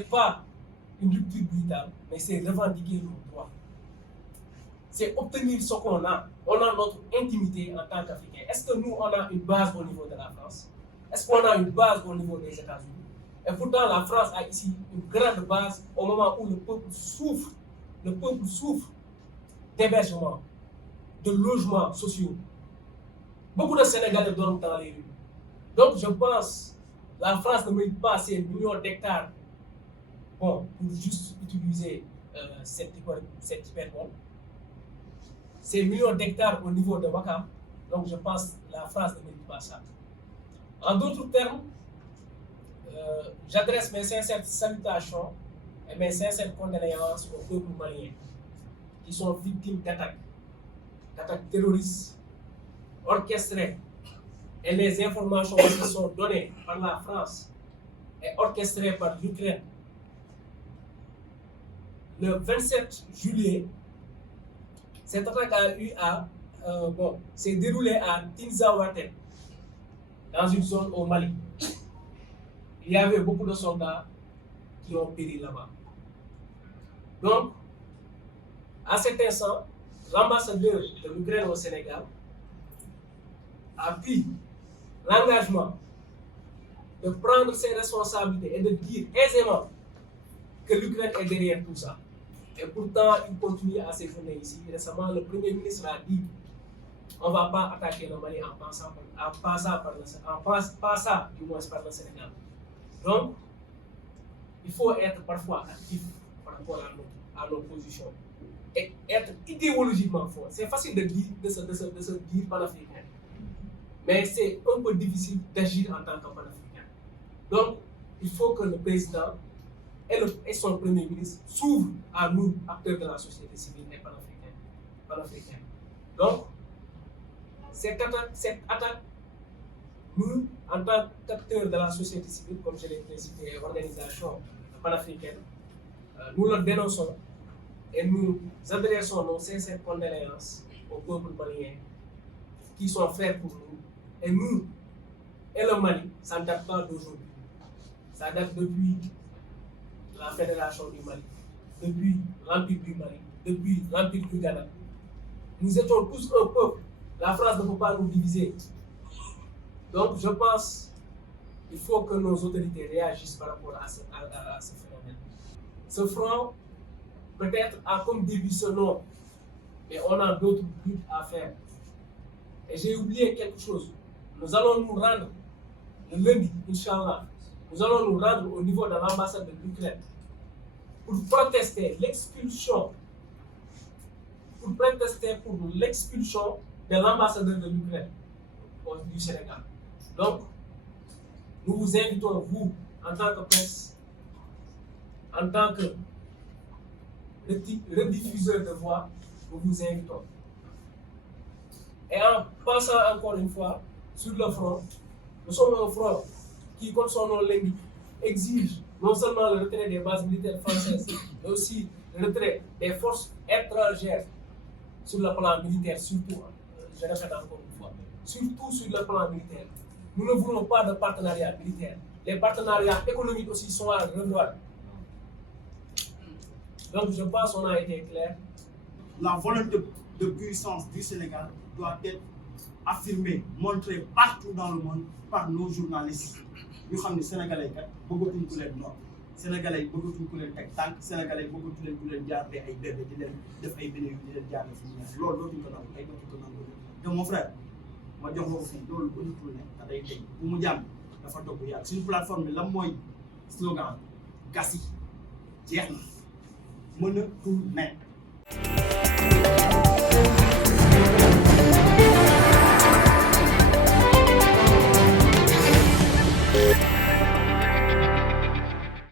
c'est pas une rupture brutale, mais c'est revendiquer nos droits. C'est obtenir ce qu'on a. On a notre intimité en tant qu'Africains. Est-ce que nous, on a une base au niveau de la France? Est-ce qu'on a une base au niveau des États-Unis? Et pourtant, la France a ici une grande base au moment où le peuple souffre d'hébergement, de logements sociaux. Beaucoup de Sénégalais dorment dans les rues. Donc, je pense que la France ne mérite pas ces millions d'hectares pour juste utiliser cette hyperbole. Ces millions d'hectares au niveau de Ouakam. Donc, je pense que la France ne mérite pas ça. En d'autres termes, j'adresse mes sincères salutations et mes sincères condoléances au peuple malien qui sont victimes d'attaques terroristes orchestrées, et les informations qui sont données par la France et orchestrées par l'Ukraine. Le 27 juillet, cette attaque s'est déroulée à Tinzaouaten, dans une zone au Mali. Il y avait beaucoup de soldats qui ont péri là-bas. Donc, à cet instant, l'ambassadeur de l'Ukraine au Sénégal a pris l'engagement de prendre ses responsabilités et de dire aisément que l'Ukraine est derrière tout ça. Et pourtant, il continue à séjourner ici. Récemment, le Premier ministre a dit on ne va pas attaquer le Mali en passant du moins par le Sénégal. Donc, il faut être parfois actif par rapport à nos positions et être idéologiquement fort. C'est facile de se dire panafricain, mais c'est un peu difficile d'agir en tant que panafricain. Donc, il faut que le président et son premier ministre s'ouvrent à nous, acteurs de la société civile et panafricains. Donc, cette attaque, nous, en tant qu'acteurs de la société civile, comme je l'ai précisé, organisations panafricaines, nous le dénonçons et nous adressons nos sincères condoléances au peuple malien qui sont frères pour nous. Et nous, et le Mali, ça ne date pas d'aujourd'hui. Ça date depuis la Fédération du Mali, depuis l'Empire du Mali, depuis l'Empire du Ghana. Nous étions tous un peuple. La France ne peut pas nous diviser. Donc, je pense qu'il faut que nos autorités réagissent par rapport à ce phénomène. Ce front, peut-être, a comme début ce nom, mais on a d'autres buts à faire. Et j'ai oublié quelque chose. Nous allons nous rendre le lundi, Inch'Allah. Nous allons nous rendre au niveau de l'ambassade de l'Ukraine pour protester l'expulsion de l'ambassadeur de l'Ukraine du Sénégal. Donc, nous vous invitons, vous, en tant que presse, en tant que rediffuseur de voix, nous vous invitons. Et en passant encore une fois sur le front, nous sommes un front qui, comme son nom l'indique, exige non seulement le retrait des bases militaires françaises, mais aussi le retrait des forces étrangères sur le plan militaire, surtout, je répète encore une fois, surtout sur le plan militaire. Nous ne voulons pas de partenariat militaire. Les partenariats économiques aussi sont à revoir. Donc je pense qu'on a été clair. La volonté de puissance du Sénégal doit être affirmée, montrée partout dans le monde par nos journalistes. Nous savons que les Sénégalais bëggatuñ ku leen noot, Sénégalais bëggatuñ ku leen teg tànk, Sénégalais bëggatuñ ku leen jaarale ay bébé di leen def ay bénéfice di leen jaarale fu mu nekk loolu dootuñ ko nangu tey dootuñ ko nangu. te mon frère ma jox la ko fii loolu bëggatul ne te day tey bu mu jàmm dafa toog bu yàgg suñu plateforme bi lan mooy slogan gas yi jeex na mënatul ne.